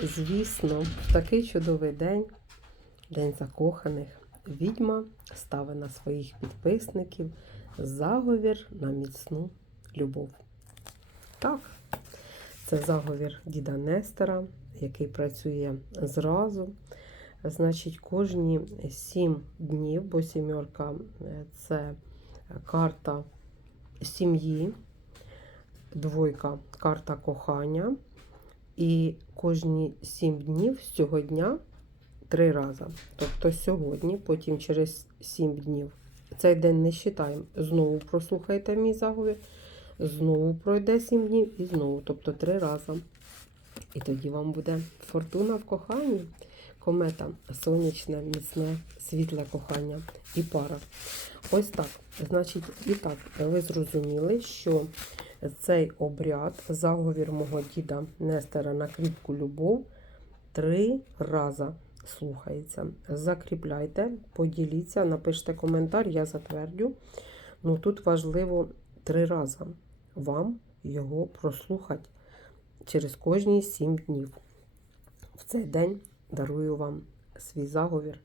звісно, в такий чудовий день, День закоханих, відьма ставить на своїх підписників заговір на міцну любов. Так, це заговір діда Нестера, який працює зразу. Значить, кожні сім днів, бо сімерка е, це карта сім'ї, двойка карта кохання. І кожні сім днів з цього дня три рази. Тобто сьогодні, потім через сім днів. Цей день не вважаємо. Знову прослухайте мій заговір, знову пройде сім днів і знову, тобто три рази. І тоді вам буде фортуна в коханні. Комета, сонячне, міцне, світле кохання і пара. Ось так. Значить, і так, ви зрозуміли, що цей обряд, заговір мого діда Нестера на кріпку любов, три рази слухається. Закріпляйте, поділіться, напишіть коментар, я затвердю. Ну тут важливо три рази вам його прослухати через кожні сім днів. В цей день дарую вам свій заговір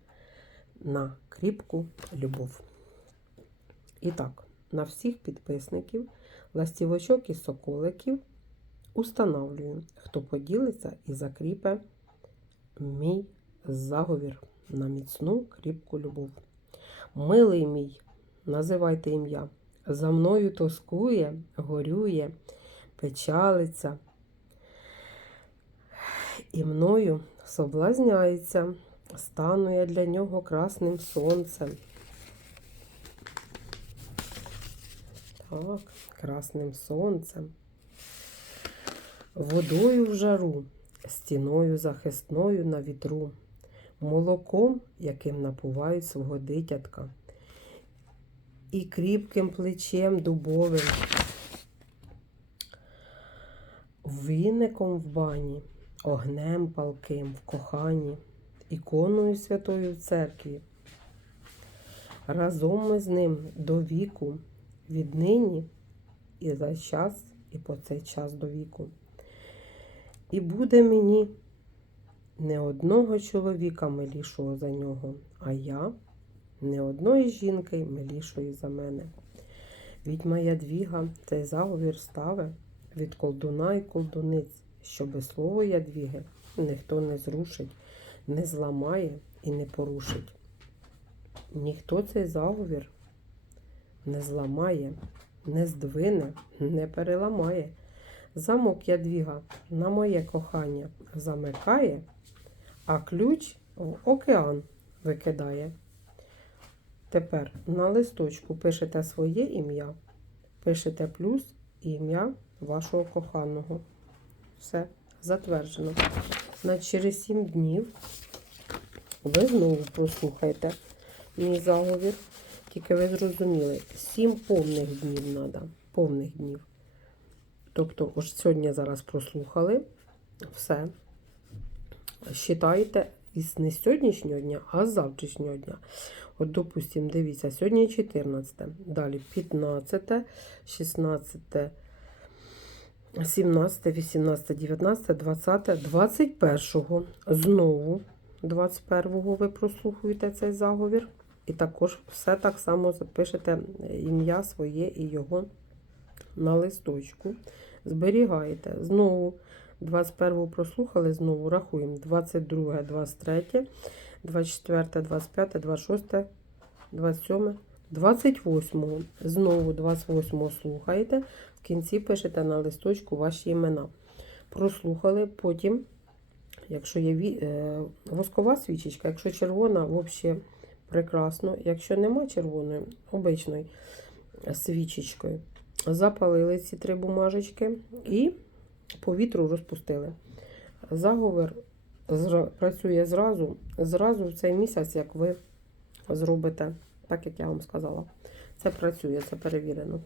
на кріпку любов. І так, на всіх підписників, ластівочок і соколиків установлюю, хто поділиться і закріпе мій заговір на міцну кріпку любов. Милий мій, називайте ім'я. За мною тоскує, горює, печалиться і мною соблазняється. Стану я для нього красним сонцем. Так, красним сонцем. Водою в жару, стіною захисною на вітру, молоком, яким напувають свого дитятка, і кріпким плечем дубовим, віником в бані, огнем палким в коханні, іконою святою в церкві. Разом ми з ним до віку, віднині і за час, і по цей час до віку. І буде мені не одного чоловіка милішого за нього, а я не одної жінки милішої за мене. Відьма Ядвіга цей заговір ставе від колдуна і колдуниць, щоби слово Ядвіги ніхто не зрушить, не зламає і не порушить. Ніхто цей заговір не зламає, не здвине, не переламає. Замок Ядвіга на моє кохання замикає, а ключ в океан викидає. Тепер на листочку пишете своє ім'я, пишете плюс ім'я вашого коханого. Все, затверджено. На через 7 днів ви знову прослухайте мій заговір. Тільки ви зрозуміли, 7 повних днів треба. Повних днів. Тобто, ось сьогодні зараз прослухали все. Считайте не з сьогоднішнього дня, а з завтрашнього дня. От, допустимо, дивіться, сьогодні 14, далі 15, 16, 17, 18, 19, 20, 21. Знову 21-го ви прослухуєте цей заговір. І також все так само запишете ім'я своє і його на листочку. Зберігаєте. Знову 21 прослухали, знову рахуємо. 22, 23, 24, 25, 26, 27, 28. Знову 28 слухаєте. В кінці пишете на листочку ваші імена. Прослухали, потім, якщо є е, воскова свічечка, якщо червона, взагалі прекрасно. Якщо нема червоної, обичної свічечкою. Запалили ці три бумажечки і по вітру розпустили. Заговор працює зразу, зразу в цей місяць, як ви зробите, так як я вам сказала. Це працює, це перевірено.